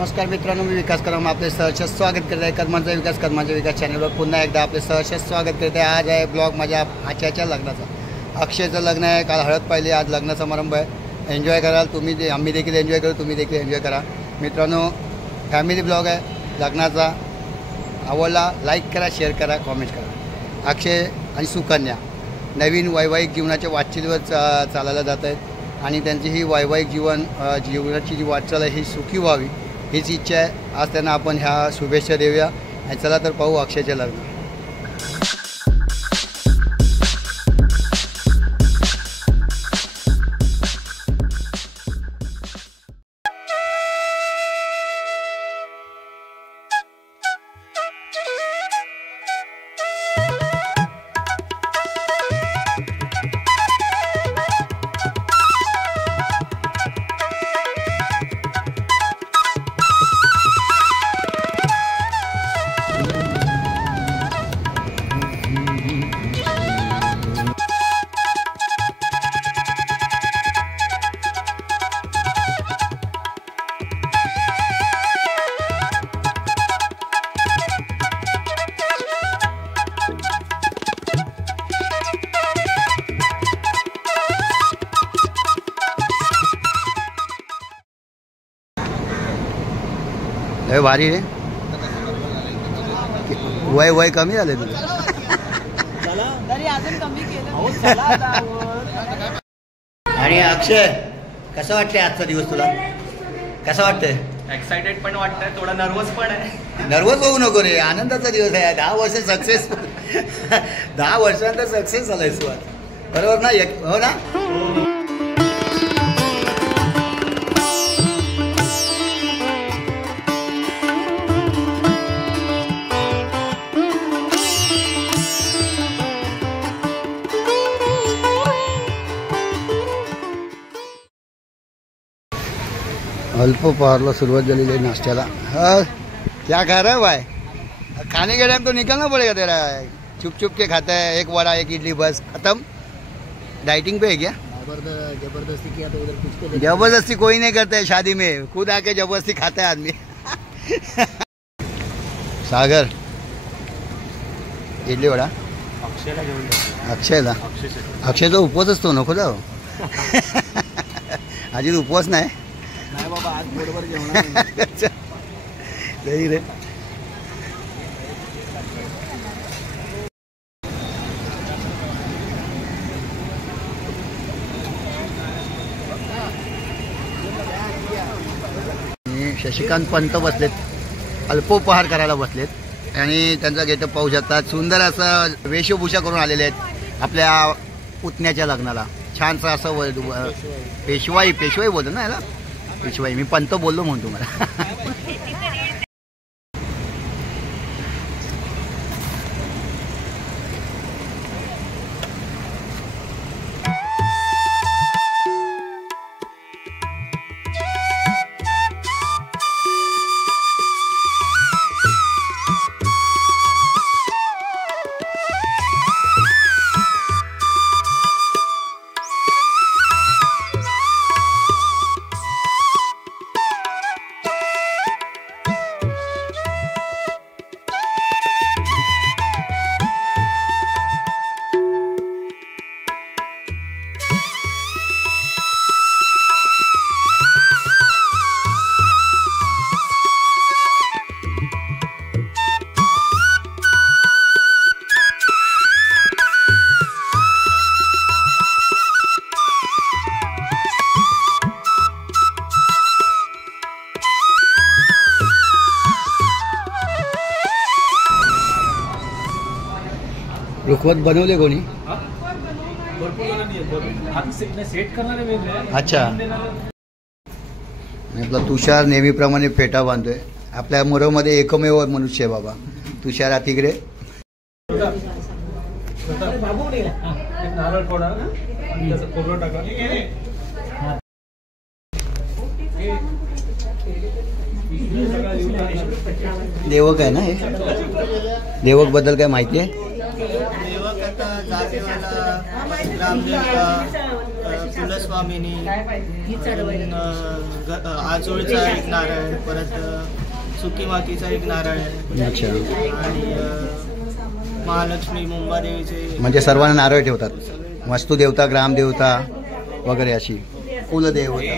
नमस्कार मित्रांनो, मी विकास कदम आपले सहर्ष स्वागत करत आहे कर्मांचा विकास चॅनलवर पुन्हा एकदा आपले सहर्ष स्वागत करत आहे। आज आहे ब्लॉग माझ्या आच्याच्या लग्नाचा। अक्षयचं लग्न आहे, काल हळद पाहिली, आज लग्न समारंभ आहे। एन्जॉय कराल तुम्ही, आम्ही देखील एन्जॉय करू, तुम्ही देखील एन्जॉय करा। मित्रांनो, फॅमिली ब्लॉग आहे लग्नाचा। आवडला लाईक करा, शेअर करा, कॉमेंट करा। अक्षय आणि सुकन्या नवीन वैवाहिक जीवनाच्या वाटचालीवर चालायला जात आहेत आणि त्यांची ही वैवाहिक जीवनाची जी वाटचाल आहे ही सुखी व्हावी हीच इच्छा आहे। आज त्यांना आपण ह्या शुभेच्छा देऊया आणि चला तर पाहू अक्षयचे लग्न। लय भारी रे, वय कमी झालं तुझं। आणि अक्षय कसं वाटतंय आजचा दिवस तुला? कसं वाटतंय? एक्साइटेड पण वाटतंय, थोडा नर्वस पण आहे। नर्वस होऊ नको रे, आनंदाचा दिवस आहे। 10 वर्ष सक्सेस 10 वर्षानंतर सक्सेस झालाय सुरुवात, बरोबर ना? हो ना? अल्पोपहारला सुरुवात झालेली आहे नाश्त्याला। क्या खा रहा है भाई? खाने के टाइम तो निकलना पड़ेगा तेरा। चुप चुप के खाता है, एक वड़ा एक इडली बस खत्म। डाइटिंग पे है क्या? जबरदस्ती किया तो उधर कुछ तो जबरदस्ती कोई नहीं करता है शादी में, खुद आके जबरदस्ती खाता है आदमी। सागर इडली वड़ा अक्षयला अक्षयचा उपवास असतो, नको जाऊ। आजी उपवास नाही बाबा, आज बरोबर जेवणार नाही रे। शशिकांत पंत बसलेत, अल्पोपहार करायला बसलेत आणि त्यांचा गेटअप पाहू शकतात। सुंदर असं वेशभूषा करून आलेले आहेत आपल्या पुतण्याच्या लग्नाला। छानसं असं पेशवाई बोलतो ना याला, पेशवाई। मी पंत बोललो म्हणून तुम्हाला। रुखवत बनवले कोणी? अच्छा, आपला तुषार नेहमीप्रमाणे फेटा बांधतोय। आपल्या मोरमध्ये एकमेव मनुष्य आहे बाबा, तुषार अतिग्रे। देवक आहे ना हे? देवक बद्दल काय माहिती आहे? देवक आता जागेवाला रामदेव कुलस्वामिनी, आजोळचा एक नारळ, परत सुकी मातीचा एक नारळ अच्छा. आणि महालक्ष्मी मुंबादेवीचे. म्हणजे सर्वांना नारळ ठेवतात. वस्तुदेवता, ग्रामदेवता वगैरे अशी कुलदेवता.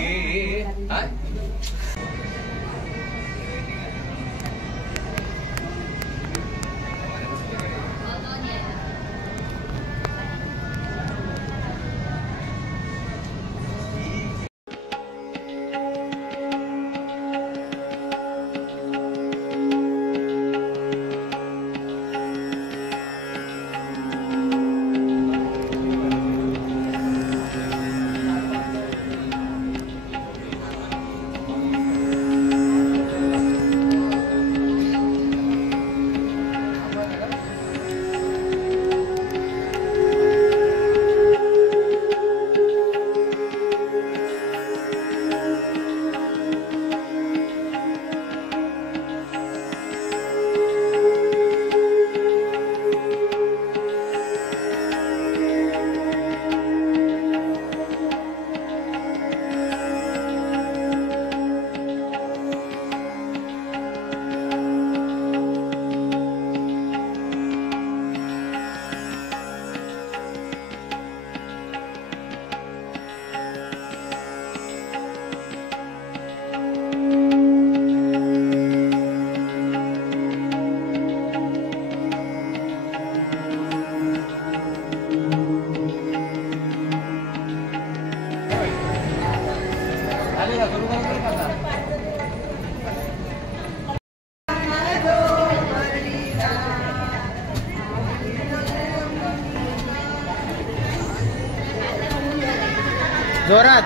जोरात.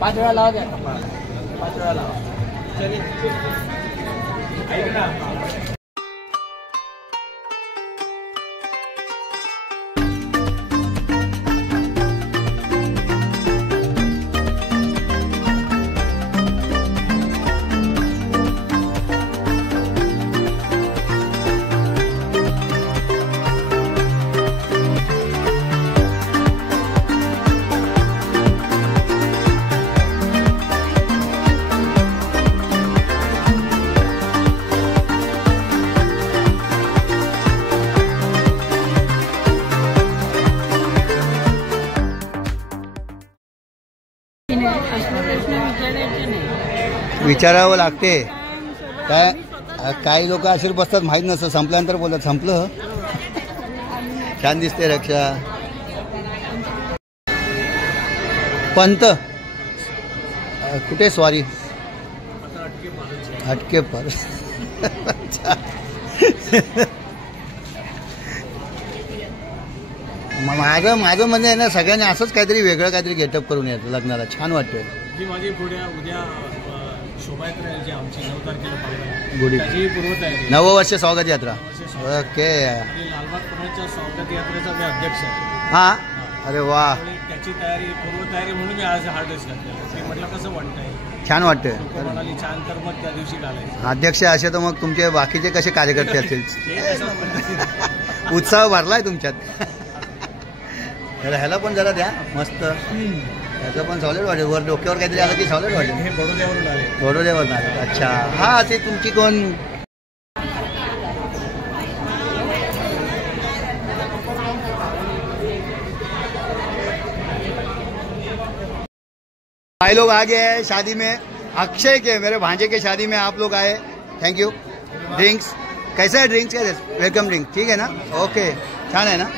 पाच वेळा लावा द्या. 5 वेळा लावा. ऐक ना. विचारावं लागते. काय काही लोक असे बसतात, माहीत नसतं, संपल्यानंतर बोलतात संपलं. छान दिसते रक्षा. पंत कुठे स्वारी हटके पर. माझं म्हणजे आहे ना, सगळ्यांनी असंच काहीतरी वेगळं काहीतरी गेटअप करून यायचं लग्नाला. छान वाटतं. जी माझी उद्या शोभायात्रा आहे जी आमची 9 तारखेला पाहिजे गुढी त्याची पूर्वतयारी. नववर्ष स्वागत यात्रा. ओके. आणि लालबाग परळच्या स्वागत यात्रेचा मी अध्यक्ष आहे. हां. अरे वा. त्याची पूर्वतयारी म्हणून मी आज हा ड्रेस घातलेला. ते म्हटलं कसं वाटतंय. छान वाटतं. म्हणाली छान, तर मग त्या दिवशी घालायचं. अध्यक्ष असे तर मग तुमचे बाकीचे कसे कार्यकर्ते असतील. उत्साह भरलाय तुमच्यात. ह्याला पण जरा द्या. मस्त. त्याचं पण सॉलिड वाटेल. वर डोक्यावर काहीतरी आलं की सॉलिड वाटेल. हे बडोद्यावरून आले. बडोद्यावरून आले. अच्छा. हा ते तुमची कोण भाई लोग आ गए हैं शादी में. अक्षय के मेरे भांजे के शादी में आप लोग आए. Thank you. ड्रिंक्स कैसा है? ड्रिंक्स कैसे? वेलकम ड्रिंक ठीक है ना. ओके. छान है ना.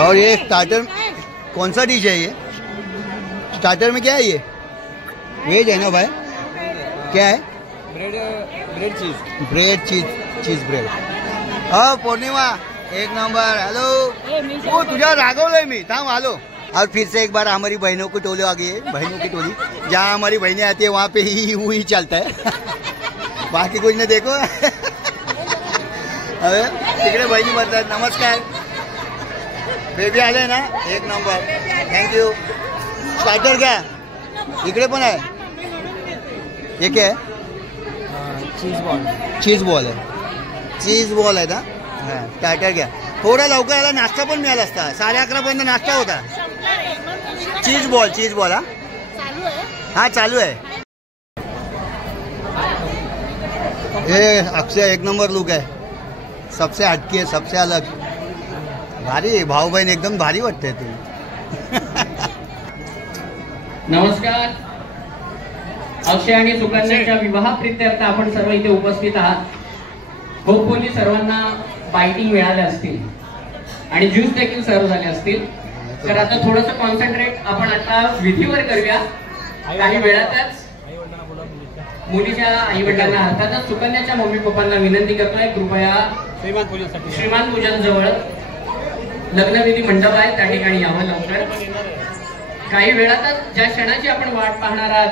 और ये स्टार्टर कौन सा डिश है? ये स्टार्टर में क्या है? ये वेज है ना भाई? क्या है? ब्रेड चीज ब्रेड. हाँ पूर्णिमा एक नंबर. हेलो. वो तुझा रागवलंय मी. थांब आलो. और फिर से एक बार हमारी बहनों की टोली आ गई है. बहनों की टोली. जहाँ हमारी बहनें आती है वहाँ पे ही चलता है. बाकी कुछ नहीं. देखो अरे तिकडे बहिणी म्हणतात. नमस्कार. बेबी आले ना. एक नंबर. थँक्यू. स्टार्टर क्या इकडे पण आहे? ये क्या है? Cheese ball. चीज बॉल है. चीज बॉल आहे ना, स्टार्टर घ्या. थोडा लवकर आला नाश्ता पण मिळाला असता. 11:30 पर्यंत नाश्ता होता. चीज बॉल हा हा चालू आहे. हे अक्षय एक नंबर लुक है, सबसे हटके है, सबसे अलग. भारी भाऊ बहीण एकदम भारी वाटते तू. नमस्कार. अक्षय आणि सुकन्याच्या विवाह प्रित्यर्थ आपण सर्व इथे उपस्थित आहात. होपफुली सर्वांना बाईटिंग मिळाले असतील आणि ज्यूस देखील सर्व झाले असतील. तर आता थोडंसं कॉन्सन्ट्रेट आपण आता विधीवर करूया. काही वेळातच मुलीच्या आई वडिलांना अर्थातच सुकन्याच्या मम्मी पप्पांना विनंती करतोय, कृपया श्रीमान पूजन जवळ लग्नविधी मंडप आहे त्या ठिकाणी यावं लवकर. काही वेळातच ज्या क्षणाची आपण वाट पाहणार आहात,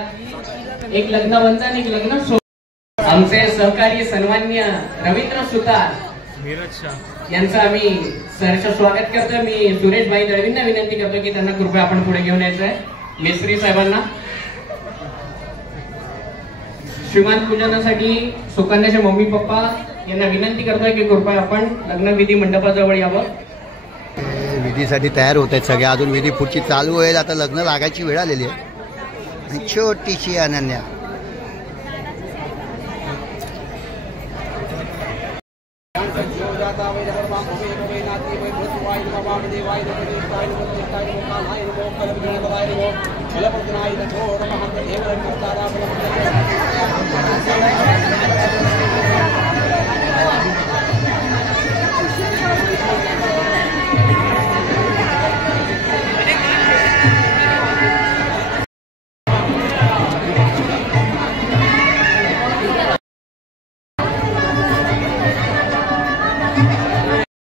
एक लग्नवंत आणि एक लग्न आमचे सहकारी सन्माननीय रवींद्र सुतार यांचं आम्ही सहर्ष स्वागत करतोय. मी सुरेश भाई दळवींना विनंती करतो की त्यांना कृपया आपण पुढे घेऊन यायचं आहे. मिस्त्री साहेबांना श्रीमान पूजनासाठी सुकन्याचे मम्मी पप्पा यांना विनंती करतोय की कृपया आपण लग्नविधी मंडपाजवळ यावं. विधीसाठी तयार होत आहेत सगळे. अजून विधी पुढची चालू होईल. आता लग्न लागायची वेळ आलेली आहे. छोटीशी अनन्या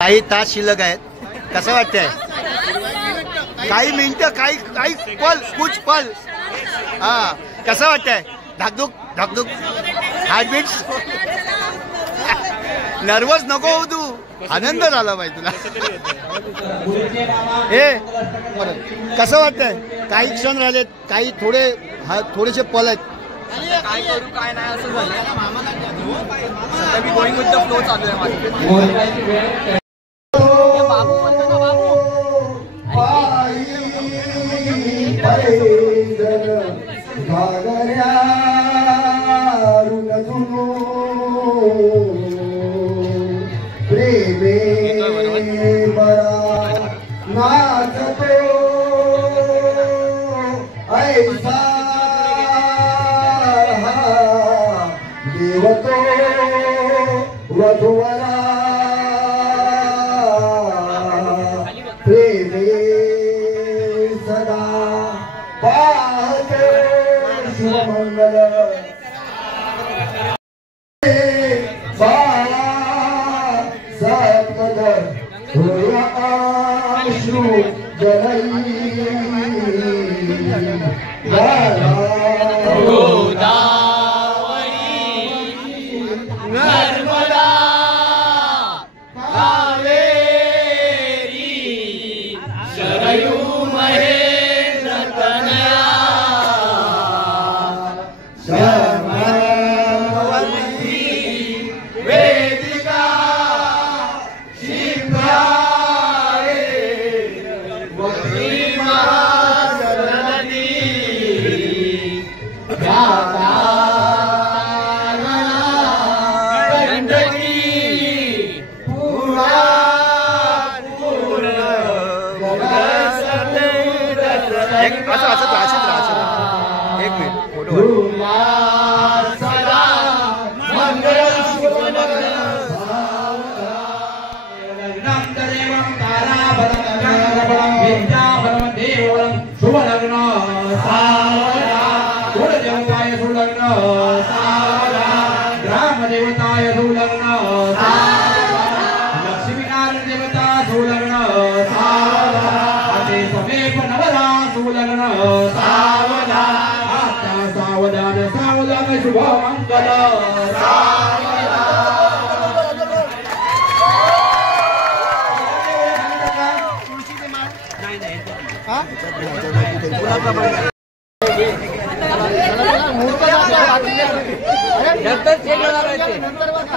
काही तास शिल्लक आहेत. कसं वाटतंय? काही मिनिटं, काही पल, कुछ पल. हा कसं वाटतंय? धाकधूक हार्टबीट्स. नर्वस नको हो तू, आनंद झाला पाहिजे तुला. हे कसं वाटतंय? काही क्षण राहिलेत, काही थोडेसे पल आहेत. काय करू काय नाही असं झालं. गोईंग विथ द फ्लो चालू आहे. वधुवरा प्रेमे सदा पाहते शुभमंगल. बाळा सत्पदर होया आश्रू जलई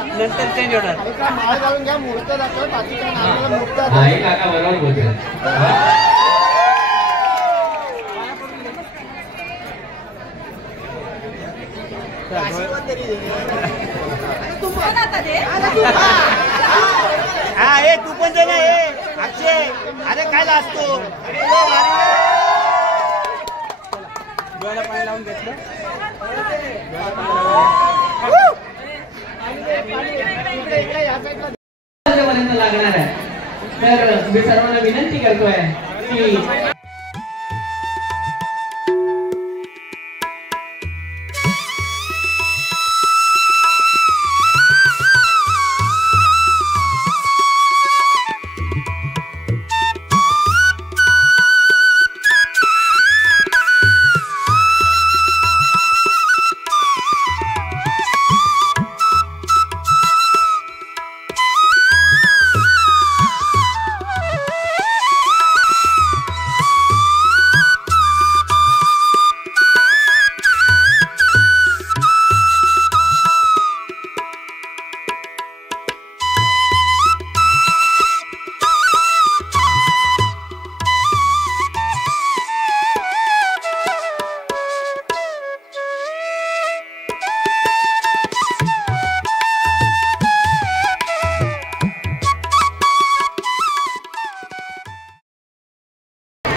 नंतर चेंज होणार. माळ घालून घ्या, मुहूर्त दाखव, बाकी काय नाही, आपल्याला मुहूर्त दाखव. आहे काका बरोबर बोलतो. हा हे तू पण दे ना हे अक्षय. अरे काय लाजतो. पाणी लावून घेतलं. पर्यंत लागणार आहे. तर मी सर्वांना विनंती करतोय की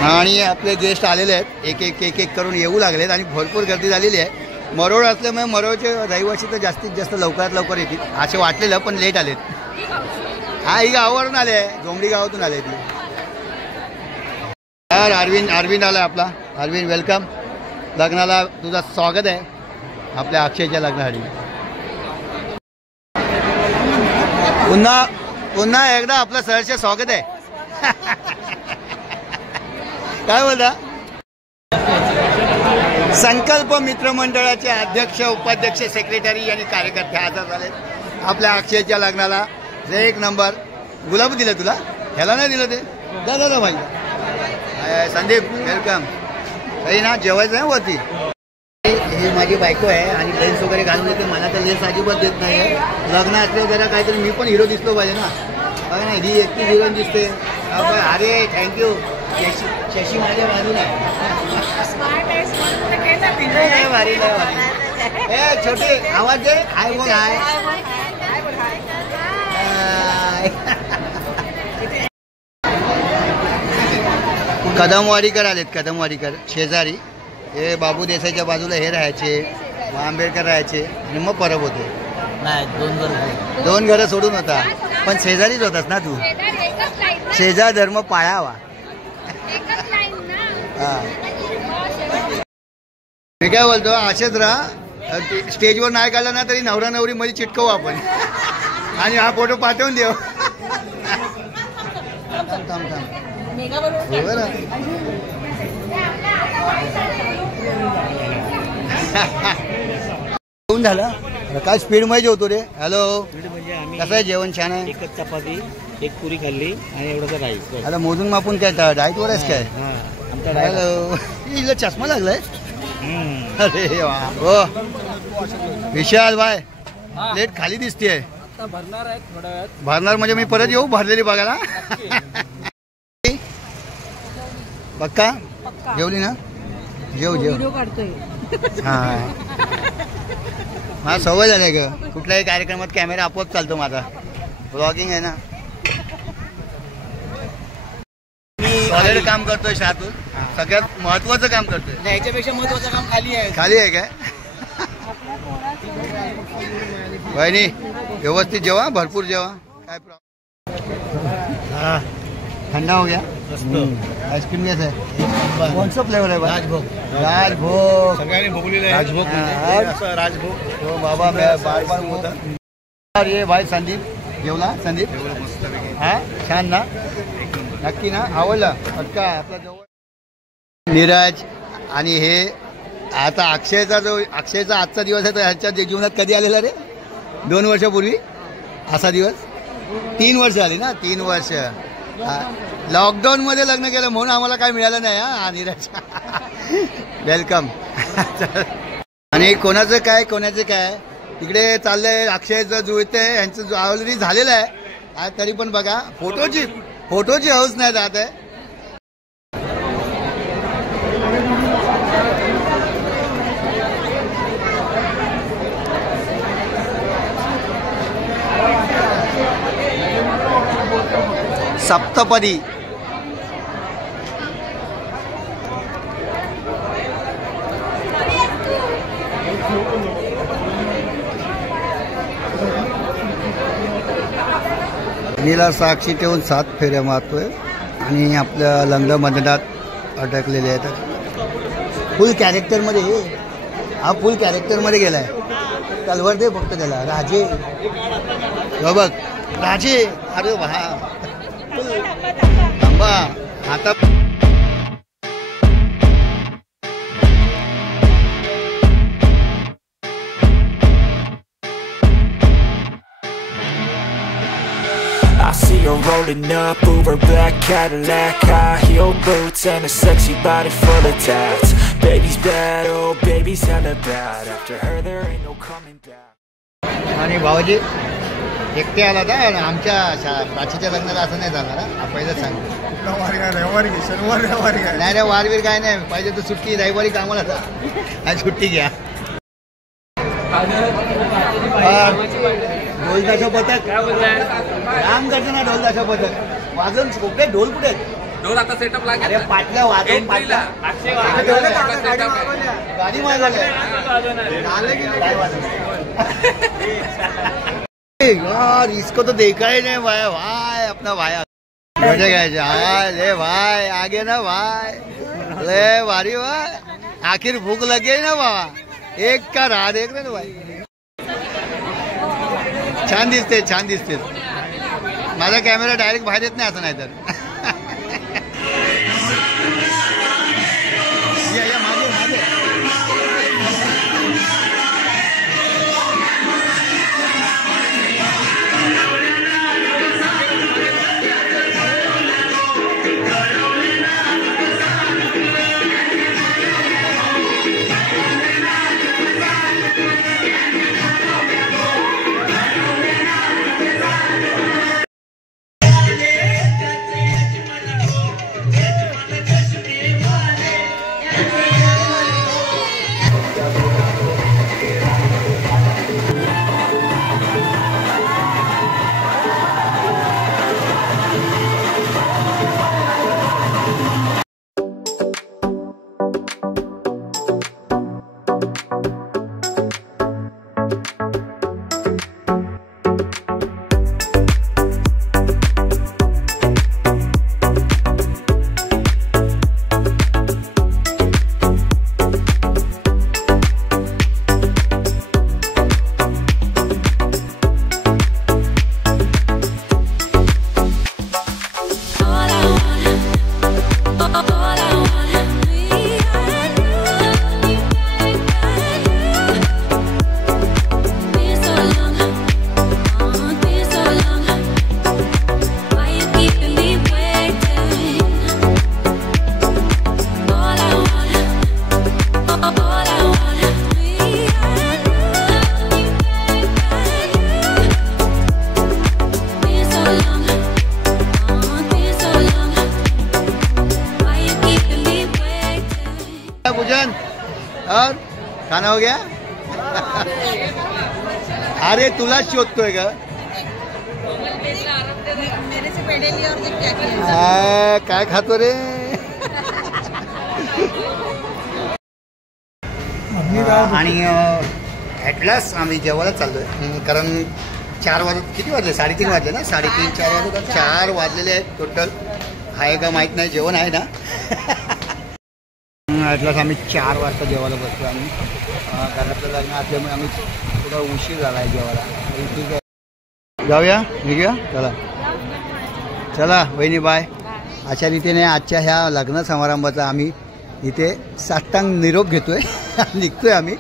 आणि आपले गेस्ट आलेले आहेत. एक एक एक एक करून येऊ लागलेत आणि भरपूर गर्दी झालेली आहे. मरोळ असल्यामुळे मरोळचे रहिवासी तर जास्तीत जास्त लवकरात लवकर येतील असे वाटलेलं, पण लेट आलेत. हा ही गावावरून आले, जोंगडी गावातून आले ती. यार अरविंद आला आपला. अरविंद वेलकम. लग्नाला तुझं स्वागत आहे आपल्या अक्षयच्या लग्नासाठी. पुन्हा एकदा आपलं सहर्ष स्वागत आहे. काय बोलता. संकल्प मित्रमंडळाचे अध्यक्ष, उपाध्यक्ष, सेक्रेटरी आणि कार्यकर्ते हजर झाले आपल्या अक्षयच्या लग्नाला. एक नंबर. गुलाब दिलं तुला, ह्याला नाही दिलं ते. दादा भाई संदीप वेलकम. काही ना जेवायचं आहे वरती. ही माझी बायको आहे आणि लेन्स वगैरे घालून येते. मला तर लेन्स अजिबात देत नाही आहे. लग्न असल्यावर जरा काहीतरी मी पण हिरो दिसलो पाहिजे ना. बघा ना ही एकटी हिरोईन दिसते. अरे थँक्यू. शशी माझ्या बाजूला भारी ए छोटे आवाज दे. हाय बोल. हाय कदमवाडीकर आलेत. कदमवाडीकर शेजारी. हे बाबू देसाईच्या बाजूला हे राहायचे, आंबेडकर राहायचे आणि मग परब होते. नाही, दोन घरं सोडून होता, पण शेजारीच होतास ना तू. शेजार धर्म पाळावा. मी काय बोलतो, असेच राहा. स्टेजवर नाही काढला ना तरी नवरा नवरी मध्ये चिटकवू आपण आणि हा फोटो पाठवून देऊ. जेवण झालं काय स्पीड मध्ये जेवतो रे. हॅलो कसं आहे जेवण. छान आहे. एकच चपाती, एक पुरी खाल्ली आणि एवढंच राईस. आता मोजून मापून काय डाएट वर आहेस काय. हॅलो हिला चष्मा लागलाय. अरे वा हो विशाल भाई प्लेट खाली दिसतेय. भरणार आहे थोड्या वेळात. भरणार म्हणजे मी परत येऊ भरलेली बघायला. पक्का जेवली ना. जेव हा मला सवय झाली ग. कुठल्याही कार्यक्रमात कॅमेरा आपोआप चालतो माझा. ब्लॉगिंग आहे ना. सॉलिड काम करतोय शातून. सगळ्यात महत्वाचं काम करतोय. याच्यापेक्षा महत्वाचं काम खाली आहे. खाली आहे काय. वहिनी व्यवस्थित जेवा, भरपूर जेवा. काय प्रॉब्लेम. ठंडा हो गया. आइसक्रीम कैसा है. कौन सा फ्लेवर है. राजभोग. राजभोग सगळ्यांनी भोगलेलं आहे. राजभोग. राजभोग तो बाबा मैं बार बार होता. और ये भाई संदीप जेवला. संदीप हा छान ना. नक्की ना. आवडला पक्का. आपला जवळ नीरज आणि हे आता अक्षयचा आजचा दिवस आहे. तर ह्याच्या जीवनात कधी आलेला रे. 2 वर्षापूर्वी असा दिवस. 3 वर्ष आली ना. 3 वर्ष लॉकडाऊन मध्ये लग्न केलं म्हणून आम्हाला काय मिळालं नाही. हा नीरज वेलकम. आणि कोणाचं काय तिकडे चाललंय अक्षयचं जुळते यांचं ऑलरेडी झालेलं आहे. तरी पण बघा फोटोची हौस नाही जात आहे. सप्तपदी नीला साक्षी ठेवून 7 फेऱ्या मारतोय आणि आपल्या लग्न बंधनात अटकलेले आहेत. फुल कॅरेक्टरमध्ये हा फुल कॅरेक्टरमध्ये गेलाय. तलवार दे फक्त त्याला राजे बघ राजे. अरे वा थांबा आता I see her rolling up, Uber black Cadillac, high heel boots and a sexy body full of tats. Baby's bad, oh baby's hella bad. After her there ain't no coming back. आणि भाऊजी एकटे आला होता आमच्या प्राचीच्या लग्नाला. असं नाही झालं ना पहिलं सांग. नाही रे वारवीर काय नाही. पाहिजे तर सुट्टी रविवारी कामाला जा सुट्टी घ्या. ढोलताशा पथक राम करतो ना. ढोलताशा पथक वाजून कुठे ढोल कुठे ढोल आता सेटअप लागेल. अरे पाटल्या वाजून पाटल्या गाडी मागवल्या यार. इसको तो देखा ही नहीं भाई. भाई अपना भाई बैठे गए हाय ले भाई आगे ना भाई. ले भारी भाई आखिर भूक लगे ना बाबा. एक का राह देख रहे ना भाई. छान दिसते. माझा कॅमेरा डायरेक्ट बाहेर येत नाही असं नाही तर. पूजन और खाना हो गया. अरे तुला शोधतोय का. काय खातो रे. आणि ॲटलास आम्ही जेवायला चाललोय कारण 4 वाजत किती वाजले 3:30 वाजले ना. 3:30 4 वाजता 4 वाजलेले आहेत टोटल. आहे का माहीत नाही. जेवण आहे ना. ॲटलास आम्ही 4 वाजता जेवायला बसतो आम्ही कारण आपलं लग्न असल्यामुळे आम्ही थोडा उशीर झाला आहे जेवायला. ठीक आहे जाऊया निघूया. चला वहिनी बाय. अशा रीतीने आजच्या ह्या लग्न समारंभाचा आम्ही इथे साष्टांग निरोप घेतोय. निघतोय आम्ही.